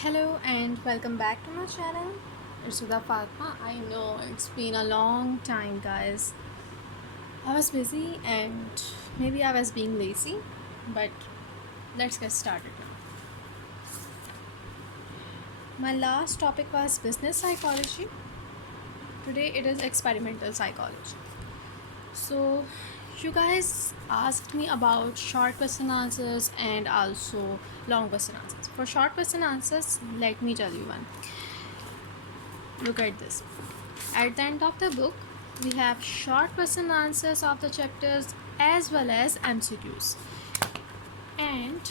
Hello and welcome back to my channel. It's Uda Fatma. I know it's been a long time, guys. I was busy and maybe I was being lazy, but let's get started now. My last topic was business psychology. Today it is experimental psychology. So, you guys asked me about short question answers and also long question answers. For short question answers, let me tell you one. Look at this. At the end of the book, we have short question answers of the chapters as well as MCQs. And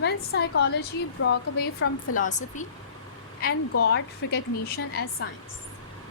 When psychology broke away from philosophy and got recognition as science,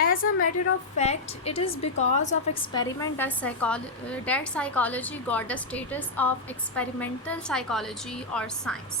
As a matter of fact, it is because of experiment that psychology got the status of experimental psychology or science.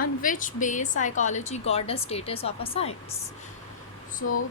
On which base psychology got the status of a science. So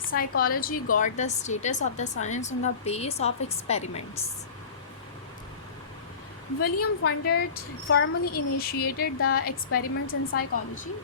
Psychology got the status of the science on the base of experiments. William Wundt formally initiated the experiments in psychology.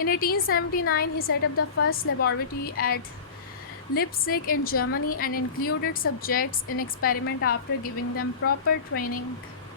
In 1879 he set up the first laboratory at Leipzig in Germany and included subjects in experiment after giving them proper training.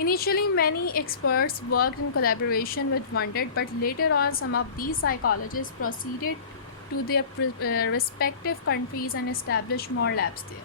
Initially, many experts worked in collaboration with Wundt, but later on, some of these psychologists proceeded to their respective countries and established more labs there.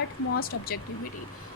utmost objectivity.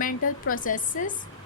mental processes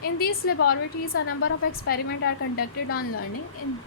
In these laboratories, a number of experiments are conducted on learning. In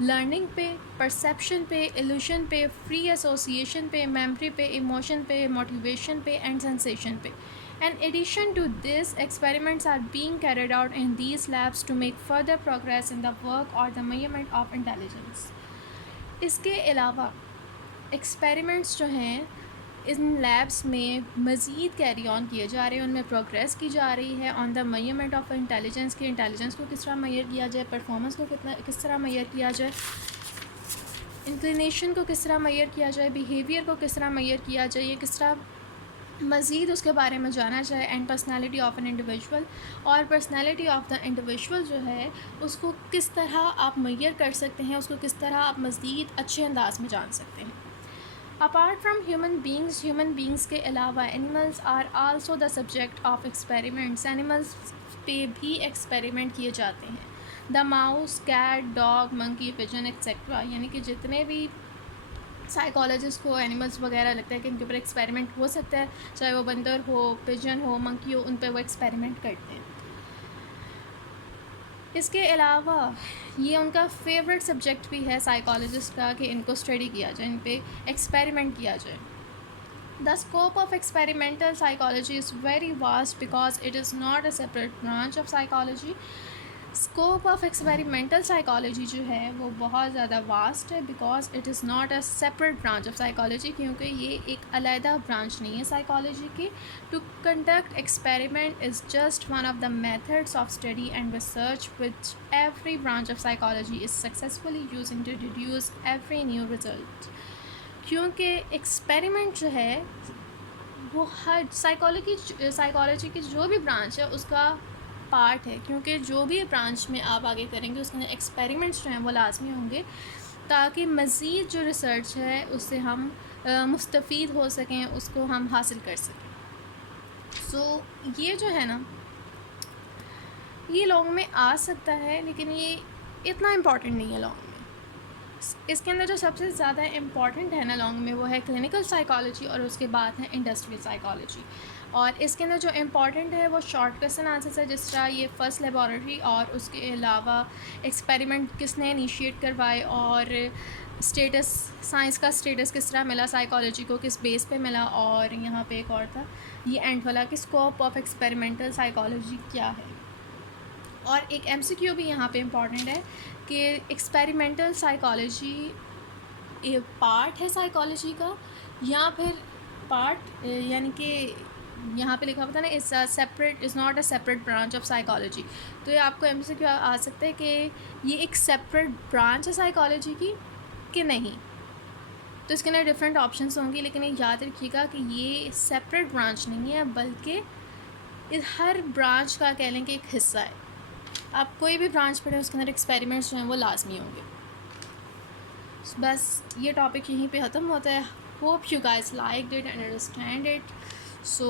learning پہ، perception پہ، illusion پہ، free association پہ، memory پہ، emotion پہ، motivation پہ and sensation پہ. In addition to this, experiments are being carried out in these labs to make further progress in the work or the measurement of intelligence. اس کے علاوہ experiments جو ہیں ان labs میں مزید کیری آن کیے جا رہے ہیں، ان میں پروگریس کی جا رہی ہے آن دا میجرمنٹ آف انٹیلیجنس، کی انٹیلیجنس کو کس طرح میئر کیا جائے، پرفارمنس کو کس طرح میئر کیا جائے، انکلینیشن کو کس طرح میئر کیا جائے، بیہیویئر کو کس طرح میئر کیا جائے، یہ کس طرح مزید اس کے بارے میں جانا جائے. And personality of an individual, اور پرسنالٹی آف دا انڈیویژول جو ہے اس کو کس طرح آپ میئر کر سکتے ہیں، اس کو کس طرح آپ مزید اچھے انداز میں جان سکتے ہیں. اپارٹ فرام ہیومن بینگس کے علاوہ animals are also the subject of experiments. Animals پہ بھی ایکسپیریمنٹ کیے جاتے ہیں. The mouse, cat, dog, monkey, pigeon etcetera, یعنی کہ جتنے بھی سائیکالوجسٹ کو اینیملس وغیرہ لگتا ہے کہ ان کے اوپر ایکسپیریمنٹ ہو سکتا ہے، چاہے وہ بندر ہو، پجن ہو، منکی ہو، ان پہ وہ ایکسپیریمنٹ کرتے ہیں. اس کے علاوہ یہ ان کا فیوریٹ سبجیکٹ بھی ہے سائیکالوجسٹ کا کہ ان کو اسٹڈی کیا جائے، ان پہ ایکسپیریمنٹ کیا جائے. The scope of experimental psychology is very vast because it is not a separate branch of psychology. Scope of experimental psychology جو ہے وہ بہت زیادہ واسٹ ہے because it is not a separate branch of psychology, کیونکہ یہ ایک علیحدہ برانچ نہیں ہے سائیکالوجی کی. To conduct experiment is just one of the methods of study and research which every branch of psychology is successfully using to deduce every new result. کیونکہ experiment جو ہے وہ ہر سائیکالوجی کی جو بھی برانچ ہے اس کا پارٹ ہے، کیونکہ جو بھی برانچ میں آپ آگے کریں گے اس کے اندر ایکسپیریمنٹس جو ہیں وہ لازمی ہوں گے تاکہ مزید جو ریسرچ ہے اس سے ہم مستفید ہو سکیں، اس کو ہم حاصل کر سکیں. سو یہ جو ہے نا یہ لانگ میں آ سکتا ہے لیکن یہ اتنا امپورٹنٹ نہیں ہے لانگ میں. اس کے اندر جو سب سے زیادہ امپورٹنٹ ہے نا لانگ میں وہ ہے کلینکل سائیکالوجی، اور اس کے بعد ہے انڈسٹریل سائیکالوجی. اور اس کے اندر جو امپورٹنٹ ہے وہ شارٹ کویسچن آنسرس ہے، جس طرح یہ فرسٹ لیبارٹری اور اس کے علاوہ ایکسپیریمنٹ کس نے انیشیٹ کروائے، اور اسٹیٹس سائنس کا اسٹیٹس کس طرح ملا سائیکالوجی کو، کس بیس پہ ملا، اور یہاں پہ ایک اور تھا یہ اینڈ والا کہ اسکوپ آف ایکسپیریمنٹل سائیکالوجی کیا ہے. اور ایک ایم سی کیو بھی یہاں پہ امپورٹنٹ ہے کہ ایکسپیریمنٹل سائیکالوجی پارٹ ہے سائیکالوجی کا یا پھر پارٹ، یعنی کہ یہاں پہ لکھا ہوتا ہے نا از not a separate branch of psychology. تو یہ آپ کو ایم سی کیو آ سکتا ہے کہ یہ ایک سیپریٹ برانچ ہے سائیکالوجی کی کہ نہیں. تو اس کے اندر ڈفرینٹ آپشنس ہوں گی، لیکن یہ یاد رکھیے گا کہ یہ سیپریٹ برانچ نہیں ہے بلکہ ہر برانچ کا کہہ لیں کہ ایک حصہ ہے. آپ کوئی بھی برانچ پڑھیں اس کے اندر ایکسپیریمنٹس جو ہیں وہ لازمی ہوں گے. بس یہ ٹاپک یہیں پہ ختم ہوتا ہے. Hope you guys like it and understand it. So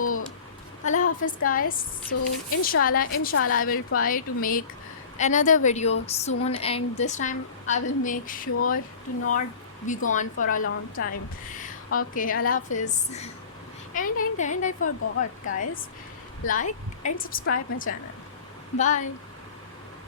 اللہ حافظ guys. So inshallah I will try to make another video soon, and this time I will make sure to not be gone for a long time. Okay, Allah Hafiz. And I forgot guys, like and subscribe my channel. Bye.